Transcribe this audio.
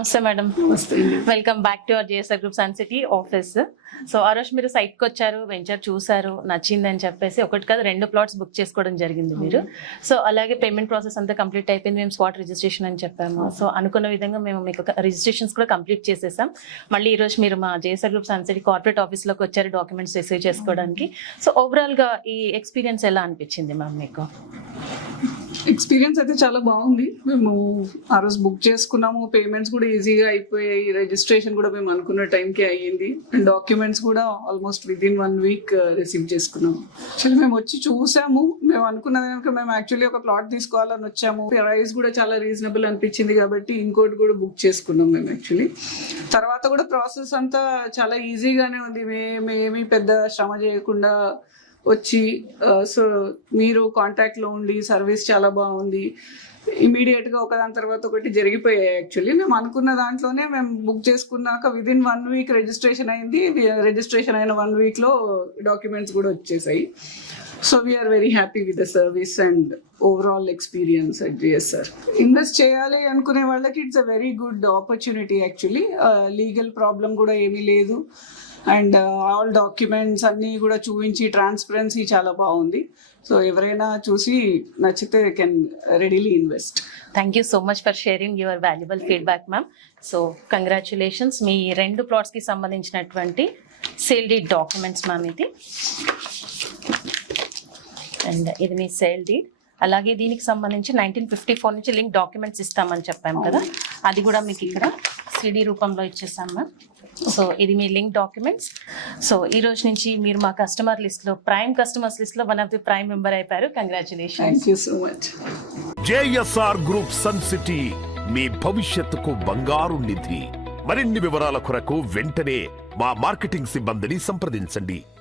నమస్తే మేడం. నమస్తే అండి. Welcome back to our JSR group Sun City office. So ఆ రోజు మీరు సైట్కి వచ్చారు, వెంచర్ చూసారు, నచ్చిందని చెప్పేసి ఒకటి కాదు 2 ప్లాట్స్ బుక్ చేసుకోవడం జరిగింది మీరు. సో అలాగే పేమెంట్ ప్రాసెస్ అంతా కంప్లీట్ అయిపోయింది, మేము స్పాట్ రిజిస్ట్రేషన్ అని చెప్పాము. సో అనుకున్న విధంగా మేము మీకు రిజిస్ట్రేషన్స్ కూడా కంప్లీట్ చేసేసాం. మళ్ళీ ఈ రోజు మీరు మా JSR group Sun City corporate ఆఫీస్లోకి వచ్చారు డాక్యుమెంట్స్ రిసీవ్ చేసుకోవడానికి. సో ఓవరాల్గా ఈ ఎక్స్పీరియన్స్ ఎలా అనిపించింది మ్యామ్ మీకు? ఎక్స్పీరియన్స్ అయితే చాలా బాగుంది. మేము ఆ రోజు బుక్ చేసుకున్నాము, పేమెంట్స్ కూడా ఈజీగా అయిపోయాయి, రిజిస్ట్రేషన్ కూడా మేము అనుకున్న టైంకి అయ్యింది, అండ్ డాక్యుమెంట్స్ కూడా ఆల్మోస్ట్ విదిన్ 1 వీక్ రిసీవ్ చేసుకున్నాము. యాక్చువల్లీ మేము వచ్చి చూసాము, మేము అనుకున్నది కనుక మేము యాక్చువల్లీ ఒక ప్లాట్ తీసుకోవాలని వచ్చాము. ప్రైస్ కూడా చాలా రీజనబుల్ అనిపించింది కాబట్టి ఇంకోటి కూడా బుక్ చేసుకున్నాం మేము. యాక్చువల్లీ తర్వాత కూడా ప్రాసెస్ అంతా చాలా ఈజీగానే ఉంది, మేమేమీ పెద్ద శ్రమ చేయకుండా వచ్చి సో మీరు కాంటాక్ట్లో ఉండి సర్వీస్ చాలా బాగుంది. ఇమీడియట్గా ఒకదాని తర్వాత ఒకటి జరిగిపోయాయి. యాక్చువల్లీ మేము అనుకున్న దాంట్లోనే మేము బుక్ చేసుకున్నాక విదిన్ 1 వీక్ రిజిస్ట్రేషన్ అయింది. రిజిస్ట్రేషన్ అయిన 1 వీక్లో డాక్యుమెంట్స్ కూడా వచ్చేసాయి. So we are very happy with the service and overall experience at GSR. Invest చేయాలి అనుకునే వాళ్ళకి it's a very good opportunity. Actually legal problem కూడా ఏమీ లేదు, అండ్ ఆల్ డాక్యుమెంట్స్ అన్నీ కూడా చూపించి ట్రాన్స్పరెన్సీ చాలా బాగుంది. సో ఎవరైనా చూసి నచ్చితే can readily invest. Thank you so much for sharing your valuable feedback ma'am. So congratulations, మీ 2 ప్లాట్స్కి సంబంధించినటువంటి సేల్ డీడ్ డాక్యుమెంట్స్ మ్యామ్ ఇది. అండ్ ఇది మీ సేల్ డీడ్. అలాగే దీనికి సంబంధించి 1954 నుంచి లింక్ డాక్యుమెంట్స్ ఇస్తామని చెప్పాము కదా, అది కూడా మీకు ఇక్కడ సిడి రూపంలో ఇచ్చేసాం మ్యామ్. సో ఇది మీ లింక్ డాక్యుమెంట్స్. సో ఈ రోజు నుంచి మీరు మా కస్టమర్ లిస్ట్లో, ప్రైమ్ కస్టమర్స్ లిస్ట్లో 1 ఆఫ్ ది ప్రైమ్ మెంబర్ అయిపోయారు. Congratulations. Thank you so much. JSR group Sun City, మీ భవిష్యత్తుకు బంగారు నిధి. మరిన్ని వివరాల కొరకు వెంటనే మా మార్కెటింగ్ సిబ్బందిని సంప్రదించండి.